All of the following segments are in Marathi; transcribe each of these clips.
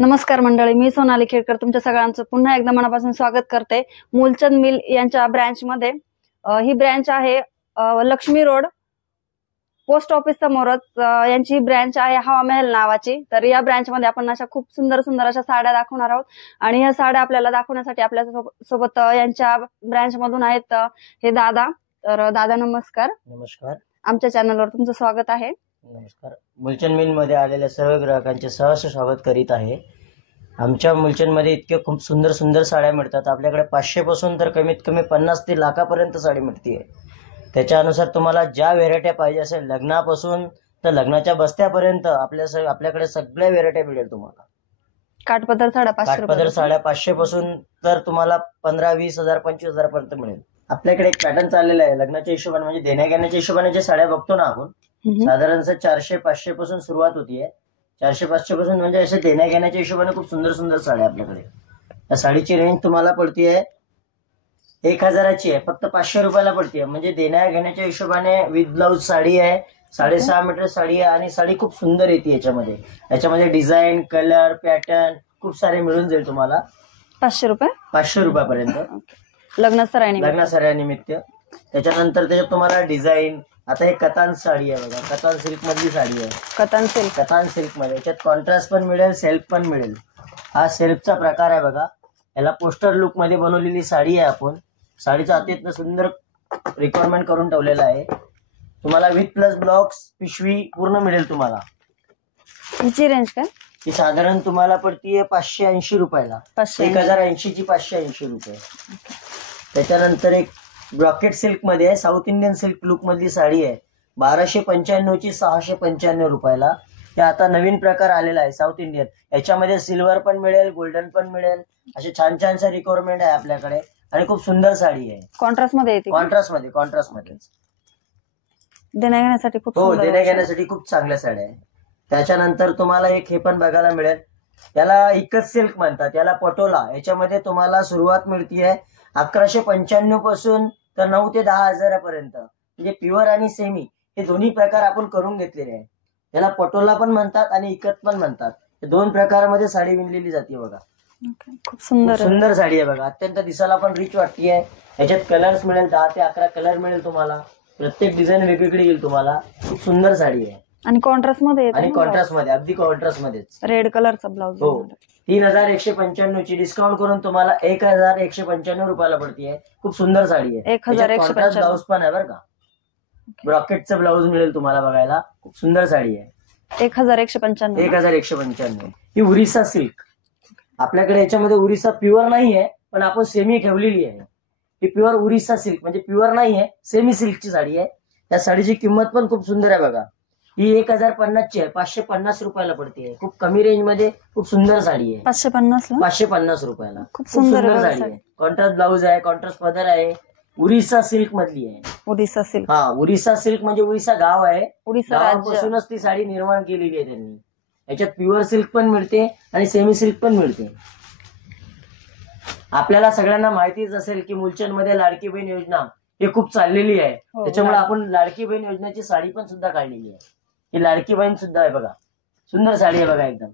नमस्कार मंडळी, मी सोनाली खेडकर तुमच्या सगळ्यांचं पुन्हा एकदा मनापासून स्वागत करते मूलचंद मिल यांच्या ब्रँच मध्ये। ही ब्रँच आहे लक्ष्मी रोड पोस्ट ऑफिस समोरच यांची ब्रँच आहे हवा महल नावाची। तर या ब्रँच मध्ये आपण अशा खूप सुंदर सुंदर अशा साड्या दाखवणार आहोत आणि ह्या साड्या आपल्याला दाखवण्यासाठी आपल्या सोबत यांच्या ब्रँच मधून आहेत हे दादा। तर दादा नमस्कार। नमस्कार, आमच्या चॅनलवर तुमचं स्वागत आहे। नमस्कार। मूलचंद मिल मध्ये आलेल्या सर्व ग्राहकांचे सहर्ष स्वागत करीत आहे। आमच्या मूलचंद मध्ये इतके खूप सुंदर सुंदर साड्या मिळतात। आपल्याकडे 500 पासून तर कमीत कमी 50 ते लाखापर्यंत साडी मिळते। त्याच्यानुसार तुम्हाला ज्या व्हेरायट्या पाहिजे असेल, लग्नापासून तर लग्नाच्या बस्त्यापर्यंत आपल्याकडे सगळ्या व्हेरायट्या मिळेल तुम्हाला। काठपदर साड्या 500 काठपदर साड्या 500 पासून तर तुम्हाला 15-20 हजार 25 हजार पर्यंत मिळेल। आपल्याकडे एक पॅटर्न चाललेला आहे लग्नाच्या हिशोबाने, म्हणजे देण्या घेण्याच्या हिशोबाने जे साड्या बघतो ना आपण, साधारण 400-500 पासून सुरुवात होतीये। 400-500 पासून म्हणजे असे देण्या घेण्याच्या हिशोबाने खूप सुंदर सुंदर साड्या आपल्याकडे। या साडीची रेंज तुम्हाला पडतीये 1000ची आहे, फक्त 500 रुपयाला पडतीये। म्हणजे देण्या घेण्याच्या हिशोबाने विथ ब्लाउज साडी आहे, 6.5 मीटर साडी आहे आणि साडी खूप सुंदर येते। याच्यामध्ये डिझाईन, कलर, पॅटर्न खूप सारे मिळून जाईल तुम्हाला। 500 रुपये 500 रुपयापर्यंत लग्न सरानिमित्त। त्याच्यानंतर त्याच्यात तुम्हाला डिझाईन, आता हे कतान साडी आहे बघा, कतान सिल्क मधली साडी आहे। कतान सिल्क मध्ये याच्यात कॉन्ट्रास्ट पण मिळेल, सेल्फ पण मिळेल। हा सेल्फचा प्रकार आहे बघा, याला पोस्टर लुक मध्ये बनवलेली साडी आहे। आपण साडीचा अतिशय सुंदर रिक्वायरमेंट करून ठेवलेला आहे। तुम्हाला विथ प्लस ब्लॉक्स पिशवी पूर्ण मिळेल तुम्हाला। हिची रेंज काय? ही साधारण तुम्हाला पडतीये 580 रुपयाला। 1080 ची 580 रुपये। त्याच्यानंतर एक ब्रॉकेट सिल्क मध्ये आहे, साऊथ इंडियन सिल्क लुक मधली साडी आहे, 1295 ची 695 रुपयाला। हे आता नवीन प्रकार आलेला आहे साऊथ इंडियन। याच्यामध्ये सिल्वर पण मिळेल, गोल्डन पण मिळेल, असे छान छानशा रिक्वायरमेंट आहे आपल्याकडे आणि खूप सुंदर साडी आहे। कॉन्ट्रास्ट मध्ये येते, कॉन्ट्रास्ट मध्ये देण्या घेण्यासाठी खूप हो, देण्या घेण्यासाठी खूप चांगल्या साड्या आहे। त्याच्यानंतर तुम्हाला एक हे पण बघायला मिळेल, याला इकत सिल्क म्हणतात, याला पटोला। याच्यामध्ये तुम्हाला सुरुवात मिळतीये 1195 पासून तर 9 ते 10 हजारापर्यंत। म्हणजे प्युअर आणि सेमी हे दोन्ही प्रकार आपण करून घेतलेले आहे। याला पटोला पण म्हणतात आणि इकत पण म्हणतात। हे दोन प्रकारामध्ये साडी विणलेली जाते बघा। खूप सुंदर साडी आहे बघा, अत्यंत दिसायला पण रिच वाटतीये। याच्यात कलर्स मिळेल, 10 ते 11 कलर मिळेल तुम्हाला। प्रत्येक डिझाईन वेगवेगळी येईल तुम्हाला। खूप सुंदर साडी आहे आणि कॉन्ट्रास्ट मध्ये अगदी कॉन्ट्रास्ट मध्येच रेड कलरचा ब्लाउज। हो, 3195 ची डिस्काउंट करून तुम्हाला 1195 रुपयाला पडतीये। खूप सुंदर साडी आहे। 1195 ब्लाउज पण आहे बरं का, ब्रॉकेटचं ब्लाउज मिळेल तुम्हाला बघायला। खूप सुंदर साडी आहे। 1195 ही उरिसा सिल्क आपल्याकडे। याच्यामध्ये उरिसा प्युअर नाहीये, पण आपण सेमी ठेवलेली आहे। ही प्युअर उरिसा सिल्क म्हणजे प्युअर नाहीये, सेमी सिल्कची साडी आहे। त्या साडीची किंमत पण खूप सुंदर आहे बघा। ही 1050 ची आहे, 550 रुपयाला पडते। खूप कमी रेंज मध्ये खूप सुंदर साडी आहे। 550 रुपयाला खूप सुंदर साडी आहे। कॉन्ट्रास्ट ब्लाउज आहे, कॉन्ट्रास्ट पदर आहे, उरिसा सिल्क मधली आहे। उरिसा सिल्क म्हणजे उरिसा गाव आहे, गावापासूनच ती साडी निर्माण केलेली आहे त्यांनी। याच्यात प्युअर सिल्क पण मिळते आणि सेमी सिल्क पण मिळते। आपल्याला सगळ्यांना माहितीच असेल की मूलचंद मध्ये लाडकी बहीण योजना हे खूप चाललेली आहे। त्याच्यामुळे आपण लाडकी बहीण योजनेची साडी पण सुद्धा काढलेली आहे। ही लाडकी बहीण सुद्धा आहे बघा, सुंदर साडी आहे बघा, एकदम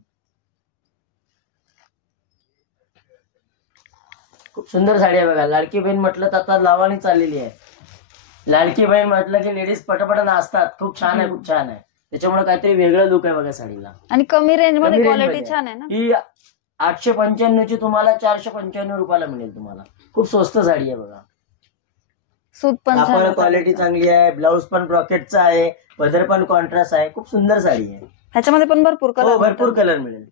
खूप सुंदर साडी आहे बघा। लाडकी बहीण म्हटलं तर आता लावाणी चाललेली आहे। लाडकी बहीण म्हटलं की लेडीज पटापट नाचतात। खूप छान आहे, खूप छान आहे। त्याच्यामुळे काहीतरी वेगळं लुक आहे बघा साडीला आणि कमी रेंज मध्ये क्वालिटी छान आहे ना। ही 895 ची तुम्हाला 495 रुपयाला मिळेल तुम्हाला। खूप स्वस्त साडी आहे बघा। सूत पण क्वालिटी चांगली आहे, ब्लाउज पण ब्रॉकेटचा आहे, पदर पण कॉन्ट्रास्ट आहे। खूप सुंदर साडी आहे। ह्याच्यामध्ये पण भरपूर कलर मिळेल।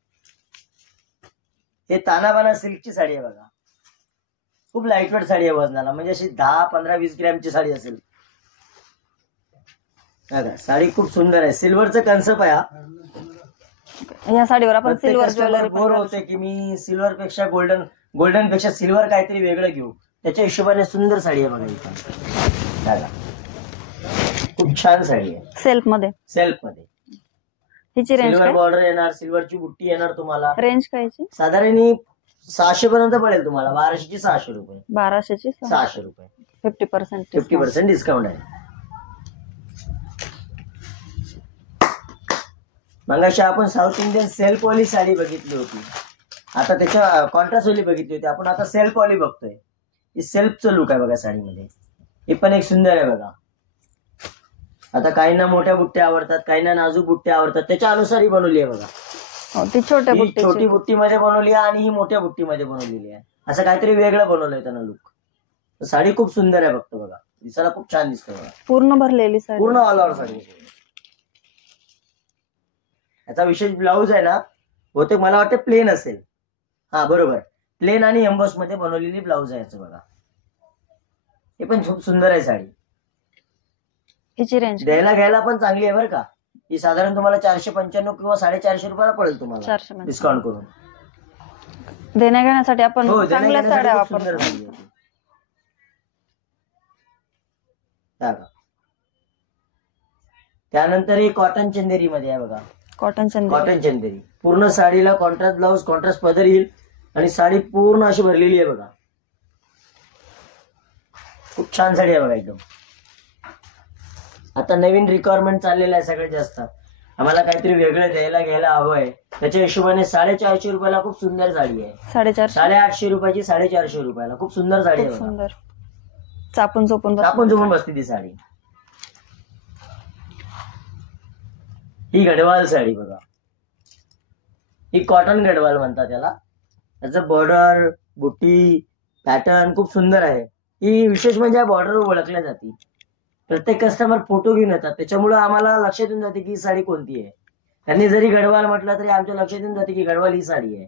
हे तानाबाना सिल्कची साडी आहे बघा, खूप लाईटवेट साडी आहे वजनाला, म्हणजे अशी 10-15-20 ग्रॅमची साडी असेल। साडी खूप सुंदर आहे, सिल्वरचं कन्सेप्ट आहे। या साडीवर आपण सिल्वर ज्वेलरी बोर होते की मी सिल्वर पेक्षा गोल्डन पेक्षा सिल्वर काहीतरी वेगळं घेऊ, त्याच्या हिशोबाने सुंदर साडी आहे बघा इथं। खूप छान साडी आहे, सेल्फ मध्ये हिची रेंज सिल्वर बॉर्डर येणार, सिल्वरची बुट्टी येणार तुम्हाला। रेंज काय साधारण 600 पर्यंत पडेल तुम्हाला। 1200 ची 600 रुपये। 1200 ची 600 रुपये, 50% डिस्काउंट आहे। मगाशी आपण साऊथ इंडियन सेल्फ वाली साडी बघितली होती, आता त्याच्या कॉन्ट्रास्ट वाली बघितली होती आपण, आता सेल्फ वाली बघतोय. ही सेल्फचं लुक आहे बघा साडीमध्ये. हे पण एक सुंदर आहे बघा. आता काहींना मोठ्या बुट्ट्या आवडतात, काहींना नाजूक बुट्ट्या आवडतात, त्याच्या अनुसार ही बनवली आहे बघा. ती छोट्या ही बुट्टीची. छोटी बुट्टीमध्ये बनवली आहे आणि ही मोठ्या बुट्टीमध्ये बनवलेली आहे. असं काहीतरी वेगळं बनवलंय त्यानं लुक. साडी खूप सुंदर आहे फक्त बघा, दिसायला खूप छान दिसते बघा. पूर्ण भरलेली साडी. पूर्ण ऑल ओव्हर साडी. याचा विशेष ब्लाऊज आहे ना, बहुतेक मला वाटतं प्लेन असेल. हा बरोबर, प्लेन आणि एम्बॉस मध्ये बनवलेली ब्लाऊज आहे याचं बघा. हे पण खूप सुंदर आहे साडी. हिची रेंज द्यायला घ्यायला पण चांगली आहे बरं का. ही साधारण तुम्हाला 495 किंवा 450 रुपयाला पडेल तुम्हाला 400 डिस्काउंट करून. देण्या घेण्यासाठी आपण हो, देण्या चांगल्या घेण्यासाठी साड्या खूप सुंदर वापरतो. साडी आहे ती. हा का. त्यानंतर ही कॉटन चंदेरी मध्ये आहे बघा. कॉटन चंदेरी. कॉटन चंदेरी पूर्ण साडीला कॉन्ट्रास्ट ब्लाऊज, कॉन्ट्रास्ट पदर येईल आणि साडी पूर्ण अशी भरलेली आहे बघा. खूप छान साडी आहे बघा एकदम. आता नवीन रिक्वायरमेंट चाललेलं आहे सगळ्यात जास्त. आम्हाला काहीतरी वेगळं द्यायला घ्यायला हवं आहे, त्याच्या हिशोबाने 450 रुपयाला खूप सुंदर साडी आहे. 450. 850 रुपयाची 450 रुपयाला खूप सुंदर साडी खूप आहे बघा. सुंदर. चापून चोपून बसते. आपण झुमून बसते ती साडी. ही गडवाल साडी बघा. ही कॉटन गडवाल म्हणतात त्याला. त्याचं बॉर्डर, बुट्टी, पॅटर्न खूप सुंदर आहे. ही विशेष म्हणजे या बॉर्डर ओळखल्या जाते. प्रत्येक कस्टमर फोटो घेऊन येतात, त्याच्यामुळे आम्हाला लक्षात येऊन जाते की ही साडी कोणती आहे. त्यांनी जरी गडवाल म्हटलं तरी आमच्या लक्षात येऊन जाते की गडवाल ही साडी आहे.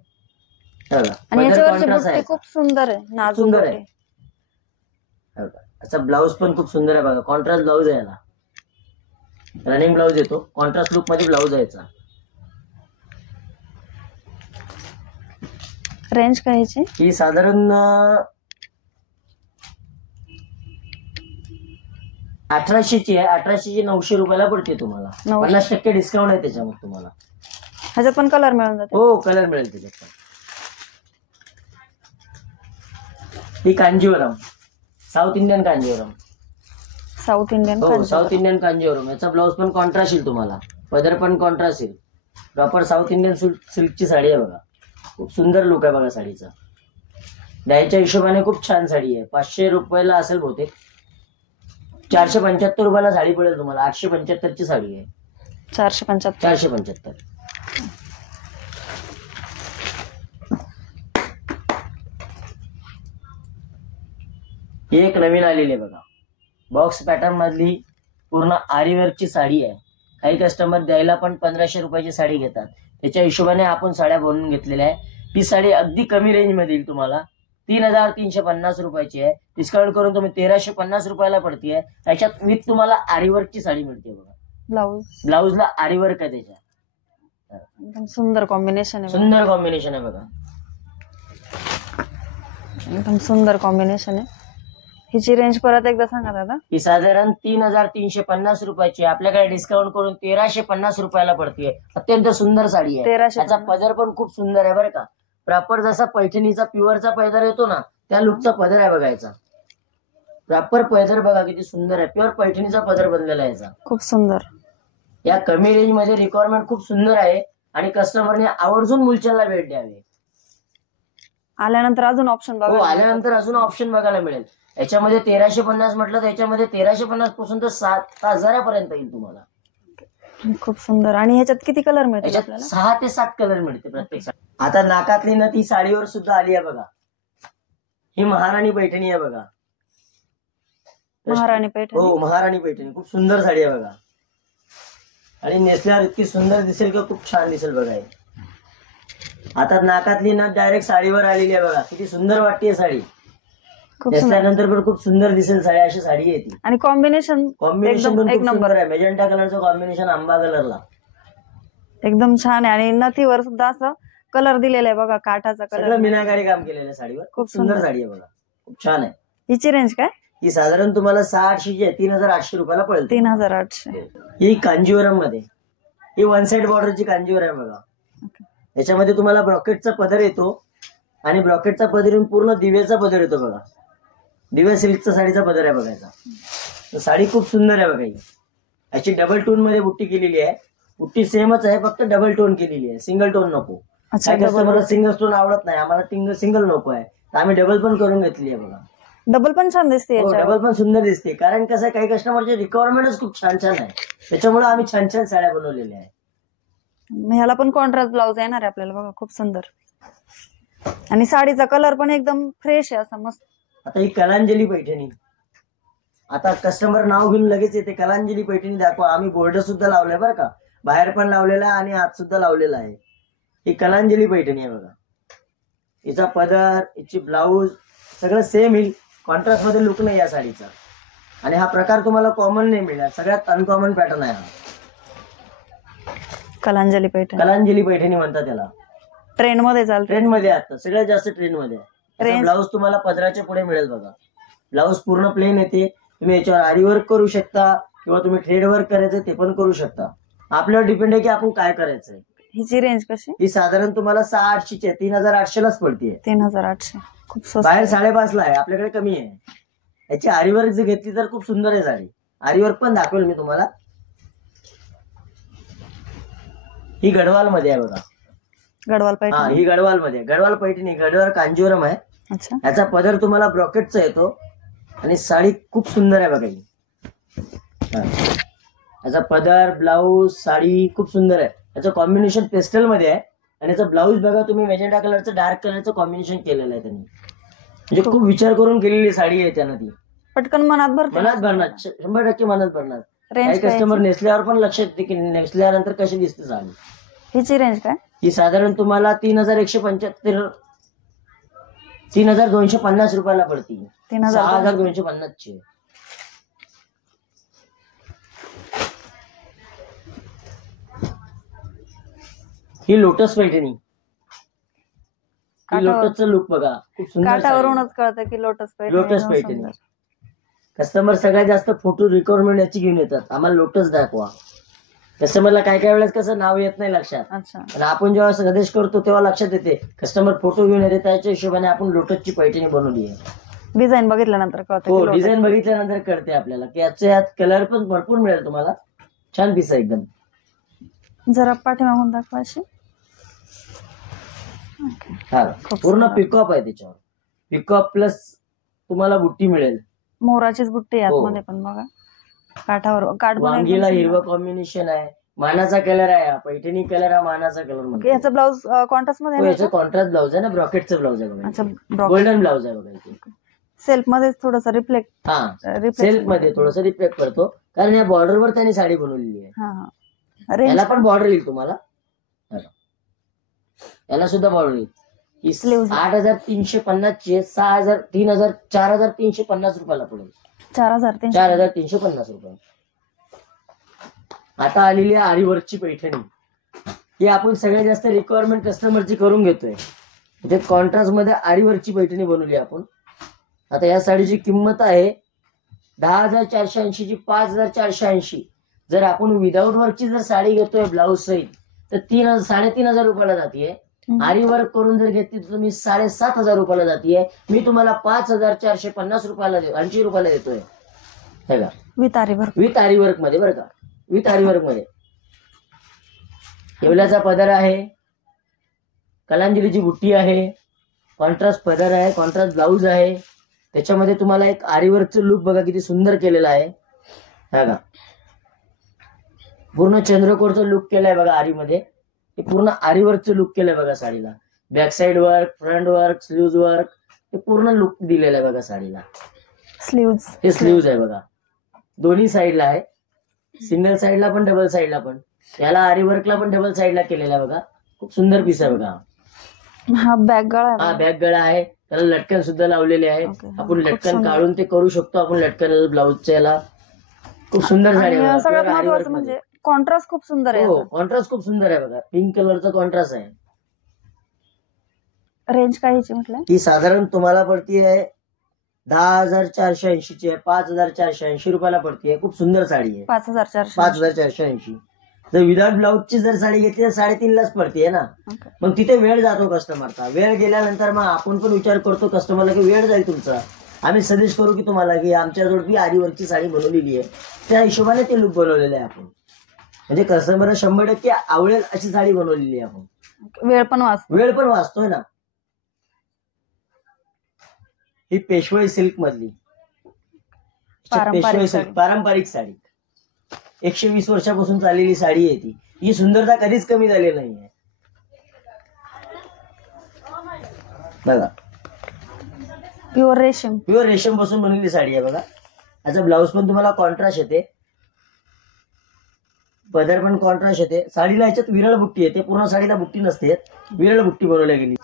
आणि याच्यावरची बुट्टी खूप सुंदर आहे, नाजूक सुंदर बुट्टी. आहे. याचा ब्लाऊज पण खूप सुंदर आहे बघा. कॉन्ट्रास्ट ब्लाऊज आहे याला. रनिंग ब्लाऊज येतो, कॉन्ट्रास्ट लुक मध्ये ब्लाऊज आहे याचा. रेंज काय ह्याची? ही साधारण 1800ची आहे. 1800ची 900 रुपयाला पडते तुम्हाला. 50% डिस्काउंट आहे त्याच्यामध्ये तुम्हाला. ह्याच्यात पण कलर मिळून जाते. हो, कलर मिळेल त्याच्यात पण. ही Kanjeevaram, South Indian Kanjeevaram. South Indian. हो, साऊथ इंडियन कांजीवरम. याचा ब्लाऊज पण कॉन्ट्रास्ट येईल तुम्हाला, पदर पण कॉन्ट्रास्ट येईल. प्रॉपर साऊथ इंडियन सिल्कची साडी आहे बघा. खूप सुंदर लुक आहे बघा साडीचा. द्यायच्या हिशोबाने खूप छान साडी आहे. 500 रुपयाला असेल बहुतेक. 475 रुपयाला साडी पडेल तुम्हाला. 875ची साडी आहे. 475. 475. ही एक नवीन आलेली आहे बघा. बॉक्स पॅटर्न मधली पूर्ण आरीवर्कची साडी आहे. काही कस्टमर द्यायला पण 1500 रुपयाची साडी घेतात. त्याच्या हिशोबाने आपण साड्या बनवून घेतलेल्या आहे. ही साडी अगदी कमी रेंज मध्ये येईल तुम्हाला. 3350 रुपयाची आहे. डिस्काउंट करून तुम्ही 1350 रुपयाला पडतीये. त्याच्यात विथ तुम्हाला आरीवर्कची साडी मिळते बघा. ब्लाऊजला आरीवर्क आहे त्याच्या. एकदम सुंदर कॉम्बिनेशन आहे. सुंदर कॉम्बिनेशन आहे बघा. एकदम सुंदर कॉम्बिनेशन आहे. हिची रेंज परत एकदा सांगा दादा. ही साधारण 3350 रुपयाची. आपल्याकडे डिस्काउंट करून 1350 रुपयाला पडतीये. अत्यंत सुंदर साडी आहे. 1350. त्याचा पदर पण खूप सुंदर आहे बरं का. प्रॉपर जसा पैठणीचा प्युअरचा पदर येतो ना, त्या लुकचा पदर आहे बघायचा. प्रॉपर पदर बघा किती सुंदर आहे. प्युअर पैठणीचा पदर बनलेला आहे याचा. खूप सुंदर. या कमी रेंज मध्ये रिक्वायरमेंट खूप सुंदर आहे आणि कस्टमरने आवर्जून मुलचंदला भेट द्यावी. आल्यानंतर अजून ऑप्शन हो, बघा. आल्यानंतर अजून ऑप्शन बघायला मिळेल. याच्यामध्ये 1350 म्हटलं तर याच्यामध्ये 1350 पासून तर 7000 येईल तुम्हाला. खूप सुंदर. आणि ह्याच्यात किती कलर मिळतील याच्यात आपल्याला? 6 ते 7 कलर मिळते प्रत्येक साडी. आता नाकातली ना ती साडीवर सुद्धा आली आहे बघा. ही महाराणी पैठणी आहे बघा. महाराणी पैठणी. हो, महाराणी पैठणी खूप सुंदर साडी आहे बघा. आणि नेसल्यावर इतकी सुंदर दिसेल का खूप छान दिसेल बघा. आता नाकातली ना डायरेक्ट साडीवर आलेली आहे बघा. किती सुंदर वाटते साडी. खूप सुंदर. नेसल्यानंतर पण खूप सुंदर दिसेल साडी. अशी साडी आहे ती. आणि कॉम्बिनेशन कॉम्बिनेशन पण एक खूप नंबर सुंदर आहे. मेजेंटा कलरचं कॉम्बिनेशन आंबा कलरला एकदम छान आहे. आणि नथीवर सुद्धा असं कलर दिलेला आहे बघा, काठाचा सगळं कलर. मीनाकारी काम केलेलं आहे साडीवर. खूप सुंदर साडी आहे बघा. खूप छान आहे. हिची रेंज काय? ही साधारण तुम्हाला 680 आहे. 3800 रुपयाला पडेल. 3800. ही कांजीवरम मध्ये. ही वन साइड बॉर्डरची कांजीवरम आहे बघा. याच्यामध्ये तुम्हाला ब्रॉकेटचा पदर येतो आणि ब्रॉकेटचा पदर येऊन पूर्ण दिव्याचा पदर येतो बघा. दिव्या सिल्कचा साडीचा पदर आहे बघायचा. साडी खूप सुंदर आहे बघा. ही याची डबल टोन मध्ये बुट्टी केलेली आहे. बुट्टी सेमच आहे, फक्त डबल टोन केलेली आहे. सिंगल टोन नको. अच्छा, काही डबल कस्टमरला सिंगल स्टोन आवडत नाही, आम्हाला सिंगल नको आहे, तर आम्ही डबल पण करून घेतली आहे बघा. डबल पण छान दिसते हो, याच्यावर. डबल पण सुंदर दिसते, कारण कसं आहे, काही कस्टमरचे रिक्वायरमेंटच खूप छान छान आहे, त्याच्यामुळे आम्ही छान छान साड्या बनवलेल्या आहे. ह्याला पण कॉन्ट्रास्ट ब्लाउज येणार आहे आपल्याला बघा, खूप सुंदर. आणि साडीचा कलर पण एकदम फ्रेश आहे असा मस्त. आता ही कलांजली पैठणी, आता कस्टमर नाव घेऊन लगेच येते कलांजली पैठणी दाखवा. आम्ही बोर्ड सुद्धा लावलाय बरं का, बाहेर पण लावलेला आहे आणि आत सुद्धा लावलेला आहे. ही कलांजली पैठणी आहे बघा. हिचा पदर, हिची ब्लाऊज सगळं सेम येईल, कॉन्ट्रास्ट मध्ये लुक नाही या साडीचा. आणि हा प्रकार तुम्हाला कॉमन नाही मिळणार, सगळ्यात अनकॉमन पॅटर्न आहे हा. कलांजली पैठणी, कलांजली पैठणी म्हणतात त्याला. ट्रेंड मध्ये चालते, ट्रेंड मध्ये आता सगळ्यात जास्त ट्रेंड मध्ये आहे. ब्लाऊज तुम्हाला पदराच्या पुढे मिळेल बघा. ब्लाऊज पूर्ण प्लेन येते, तुम्ही याच्यावर आरी वर्क करू शकता किंवा तुम्ही थ्रेड वर्क करायचं ते पण करू शकता. आपल्यावर डिपेंड आहे की आपण काय करायचंय. हिची रेंज कशी? ही साधारण तुम्हाला 6,800 3800 लाच पडते. 3800, खूप स्वस्त. बाहेर 5,500 ला आहे, आपल्याकडे कमी आहे. याची आरी वर्क जर घेतली तर खूप सुंदर आहे साडी. आरी वर्क पण दाखवेल मी तुम्हाला. ही गडवाल मध्ये आहे बघा. गडवाल हा, पैठणी. ही गडवाल मध्ये, गडवाल पैठणी, गडवाल कांजीवरम आहे. अच्छा, याचा पदर तुम्हाला ब्रॉकेटचा येतो आणि साडी खूप सुंदर आहे बघा ही. हा. याचा पदर, ब्लाऊज, साडी खूप सुंदर आहे. याचं कॉम्बिनेशन पेस्टल मध्ये आहे आणि याचा ब्लाऊज बघा तुम्ही, मेजेंडा कलरचं डार्क कलरचं कॉम्बिनेशन केलेलं आहे त्यांनी. म्हणजे खूप विचार करून केलेली साडी आहे त्यानं ती. पटकन मनात भरते. मनात भरणार, 100% मनात भरणार. काही रेंज काय? कस्टमर नेसल्यावर पण लक्ष येते की नेसल्यानंतर कशी दिसते साडी. हिची रेंज काय? ही साधारण तुम्हाला 3,175 3,250 रुपयाला पडती. 6,250 ची. ही लोटस पैठणी, लोटसचं लुक बघा, खूप सुंदर. काठावरूनच कळतं की lotus Paithani. Lotus Paithani. Customer सगळ्यात जास्त फोटो रिक्वायरमेंट याची घेऊन येतात, आम्हाला लोटस दाखवा. कस्टमरला काय काय वेळेस कसं नाव येत नाही लक्षात, अच्छा, आणि आपण जेव्हा सजेस्ट करतो तेव्हा लक्षात येते. कस्टमर फोटो घेऊन येते, त्याच्या हिशोबाने आपण लोटसची पैठणी बनवली आहे. डिझाईन बघितल्यानंतर कळतं. हो, डिझाईन बघितल्यानंतर कळते आपल्याला की यात कलर पण भरपूर मिळेल तुम्हाला. छान पीस आहे एकदम. जरा पाठीमागून दाखवा अशी. हा, पूर्ण पिकअप आहे त्याच्यावर. पिकअप प्लस तुम्हाला बुट्टी मिळेल. मोराचीच बुट्टी आहे आतमध्ये पण बघा. काठावर वांगीला हिरवं कॉम्बिनेशन आहे, मानाचा कलर आहे. हा पैठणी कलर हा मानाचा कलर. याचा ब्लाऊज कॉन्ट्रास्ट मध्ये. याचं कॉन्ट्रास्ट ब्लाऊज आहे ना, ब्रॉकेटचं ब्लाऊज आहे बघा. अच्छा, गोल्डन ब्लाऊज आहे बघा इथे. सेल्फ मध्ये थोडस रिफ्लेक्ट. हा, सेल्फ मध्ये थोडस रिफ्लेक्ट करतो, कारण या बॉर्डरवर त्यांनी साडी बनवलेली आहे. याला पण बॉर्डर येईल तुम्हाला, याला सुद्धा बॉर्डर येईल. 8,350 ची 4,350 रुपयाला पडेल. 4,350 रुपये. आता आलेली आहे आरीवर्कची पैठणी. ही आपण सगळ्यात जास्त रिक्वायरमेंट कस्टमरची करून घेतोय. म्हणजे कॉन्ट्रास्ट मध्ये आरीवर्कची पैठणी बनवली आपण. आता या साडीची किंमत आहे 10,480 ची 5,480. जर आपण विदाऊट वर्कची जर साडी घेतोय ब्लाऊज सहित तर 3,500 रुपयाला जातीये. आरी वर्क करून जर घेतली तर तुम्ही 7,500 रुपयाला जातीये. मी तुम्हाला 5,450 रुपयाला 80 रुपयाला देतोय. विथ आरी वर्क. विथ आरी वर्क मध्ये बरं का, विथ आरी वर्क मध्ये. येवल्याचा पदर आहे, कलांजलीची बुट्टी आहे, कॉन्ट्रास्ट पदर आहे, कॉन्ट्रास्ट ब्लाऊज आहे. त्याच्यामध्ये तुम्हाला एक आरी वर्कचं लुक बघा किती सुंदर केलेला आहे. बघा पूर्ण चंद्रकोरचं लुक केलंय बघा आरीमध्ये. हे पूर्ण आरीवर्कचं लुक केलंय बघा साडीला. Back side work, front work, sleeves work, हे पूर्ण लुक दिलेलं आहे बघा साडीला. स्लीव्ज, हे स्लीव्ज आहे बघा, दोन्ही साईडला आहे. सिंगल साईडला पण डबल साईडला पण. याला आरीवर्कला पण डबल साईडला केलेला आहे बघा. खूप सुंदर पीस आहे बघा. हा बॅक गळा आहे. हा बॅक गळा आहे, त्याला लटकन सुद्धा लावलेले आहे. आपण लटकन काढून ते करू शकतो आपण लटकन ब्लाऊजच्या याला. खूप सुंदर साडी आहे. सगळ्यात महत्त्वाचं म्हणजे कॉन्ट्रास्ट खूप सुंदर आहे. हो, कॉन्ट्रास्ट खूप सुंदर आहे बघा. पिंक कलरचा कॉन्ट्रास्ट आहे. रेंज काय ह्याची म्हटलं? ही साधारण तुम्हाला पडती आहे 10,480 ची आहे. 5,480 रुपयाला पडतीये. खूप सुंदर साडी आहे. 5,480. जर विदाउट ब्लाऊजची जर साडी घेतली तर 3,500लाच पडतीये ना. मग तिथे वेळ जातो कस्टमरचा. वेळ गेल्यानंतर मग आपण पण विचार करतो कस्टमरला की वेळ जाईल तुमचा. आम्ही सजेस्ट करू की तुम्हाला की आमच्याजवळ बी आरीवर्कची साडी बनवलेली आहे, त्या हिशोबाने ते लुक बनवलेलं आहे आपण. म्हणजे कस्टमरला 100% आवडेल अशी साडी बनवलेली आहे आपण. वेळ पण वाचतो. वेळ पण वाचतोय ना. ही पेशवाई सिल्क मधली पेशवाई सिल्क पारंपरिक साडी 120 वर्षापासून चाललेली साडी आहे ती. ही सुंदरता कधीच कमी झाली नाहीये. बघा प्युअर रेशीम पासून बनलेली साडी आहे बघा. याचा ब्लाऊज पण तुम्हाला कॉन्ट्रास्ट येते, पदर पण कॉन्ट्रास्ट येते. साडीला याच्यात विरळ बुट्टी येते, पूर्ण साडीला बुट्टी नसते, विरळ बुट्टी बनवल्या गेली.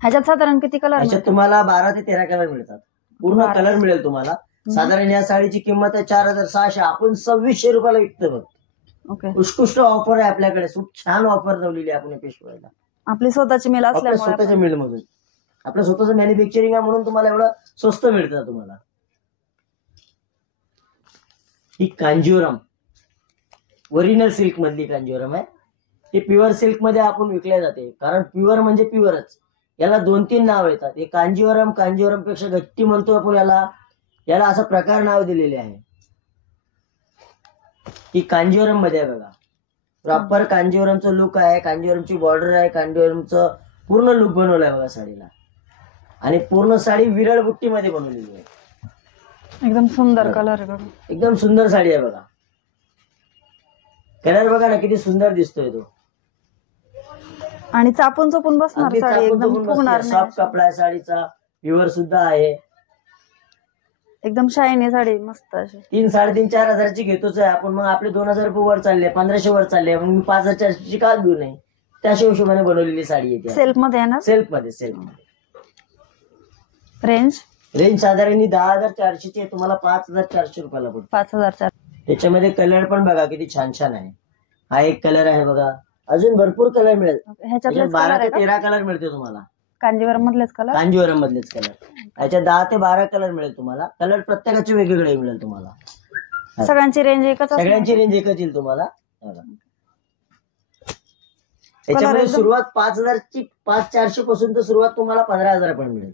ह्याच्यात साधारण किती कलर? ह्याच्यात तुम्हाला 12 ते 13 कलर मिळतात. पूर्ण कलर मिळेल तुम्हाला. साधारण या साडीची किंमत आहे 4600. आपण 2600 रुपयाला विकतो बघ. ओके. उत्कृष्ट ऑफर आहे आपल्याकडे. खूप छान ऑफर लावलेली आहे आपण पेशवाईला. आपली स्वतःची मिल आपल्या असल्यामुळे स्वतःच्या मिल मधून आपलं स्वतःचं मॅन्युफॅक्चरिंग आहे म्हणून तुम्हाला एवढं स्वस्त मिळतं तुम्हाला. ही कांजीवरम ओरिजिनल सिल्क मधली कांजीवरम आहे. ही प्युअर सिल्क मध्ये आपण विकल्या जाते, कारण प्युअर म्हणजे प्युअरच. याला 2-3 नाव येतात. हे कांजीवरम पेक्षा गट्टी म्हणतो आपण याला असं प्रकार नाव दिलेले आहे. ही कांजीवरम मध्ये आहे बघा. प्रॉपर कांजीवरमचं लुक आहे, कांजीवरमची बॉर्डर आहे, कांजीवरमचं पूर्ण लुक बनवलंय बघा साडीला. आणि पूर्ण साडी विरळ बुट्टी मध्ये बनवलेली आहे. एकदम सुंदर कलर आहे. एकदम सुंदर साडी आहे बघा. कलर बघा ना किती सुंदर दिसतोय तो. आणि चापून बसणार साडी, एकदम फुगणार नाही. सॉफ्ट कपडा आहे साडीचा, प्युअर सुद्धा आहे. एकदम शायनी साडी मस्त अशी. 3-4.5 हजाराची घेतोच आहे आपण. मग आपले 2000 रुपये वर चालले, 1500 वर चालले. मग मी 5400ची का घेऊ नये. त्याच्या हिशोबाने बनवलेली साडी येते. सेल्फ मध्ये आहे ना? सेल्फ मध्ये. रेंज साधारण 10,400 तुम्हाला 5,400 रुपयाला पडतो. 5,400. त्याच्यामध्ये कलर पण बघा किती छान छान आहे. हा एक कलर आहे बघा. अजून भरपूर कलर मिळेल. ह्याच्यात 12 ते 13 कलर मिळते तुम्हाला. कांजीवरम मधलेच कलर. कांजीवरम मधलेच कलर. याच्यात 10 ते 12 कलर मिळेल तुम्हाला. कलर प्रत्येकाचे वेगवेगळे मिळेल तुम्हाला. सगळ्यांची रेंज एकच? सगळ्यांची रेंज एकच येईल तुम्हाला. त्याच्यामध्ये सुरुवात 5,000ची 5,400 पासून तर सुरुवात तुम्हाला 15,000 पण मिळेल.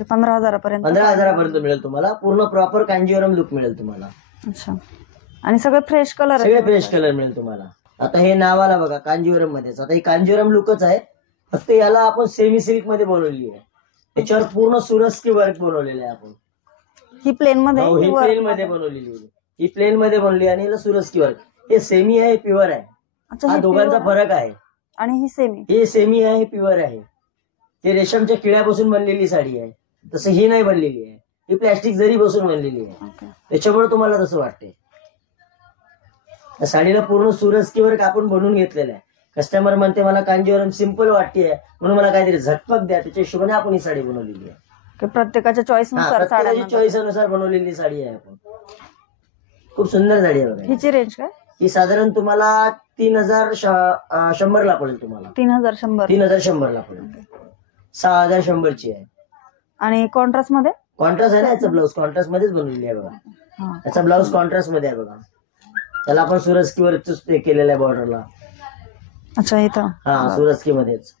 15,000पर्यंत. 15,000पर्यंत मिळेल तुम्हाला. पूर्ण प्रॉपर कांजीवरम लुक मिळेल तुम्हाला. अच्छा. आणि सगळे फ्रेश कलर? सगळे फ्रेश कलर मिळेल तुम्हाला. आता हे नावाला बघा कांजीवरम मध्येच. आता ही कांजीवरम लुकच आहे, फक्त याला आपण सेमी सिल्क मध्ये बनवलेली आहे. त्याच्यावर पूर्ण सुरस्की वर्क बनवलेलं आहे आपण. ही प्लेन मध्ये? ही प्लेन मध्ये बनवलेली आहे. ही प्लेन मध्ये बनवली आणि याला सुरस्की वर्क. हे सेमी आहे, प्युअर आहे. हा दोघांचा फरक आहे. आणि ही सेमी? हे सेमी आहे, हे प्युअर आहे. हे रेशमच्या किड्यापासून बनलेली साडी आहे. तसं ही नाही बनलेली आहे. ही प्लॅस्टिक जरी बसून बनलेली आहे. त्याच्यामुळे तुम्हाला तसं वाटते. या साडीला पूर्ण सुरस्की वर्क आपण बनवून घेतलेलं आहे. कस्टमर म्हणते मला कांजीवरम सिंपल वाटते म्हणून मला काहीतरी झटपट द्या, त्याच्या हिशोबाने आपण ही साडी बनवलेली आहे. प्रत्येकाच्या चॉईस नुसार, चॉईस अनुसार बनवलेली साडी आहे आपण. खूप सुंदर साडी आहे बघा. हिची रेंज काय? ही साधारण तुम्हाला 3,100 ला पडेल तुम्हाला. 3,100 ला पडेल. 6,100ची आहे. आणि कॉन्ट्रास्ट मध्ये? कॉन्ट्रास्ट आहे ना. याचा ब्लाऊज कॉन्ट्रास्ट मध्येच बनवलेली आहे बघा. याचा ब्लाऊज कॉन्ट्रास्ट मध्ये आहे बघा. त्याला आपण सुरस्की वर्क केलेलं आहे बॉर्डरला. अच्छा. इथं सुरस्की मध्येच.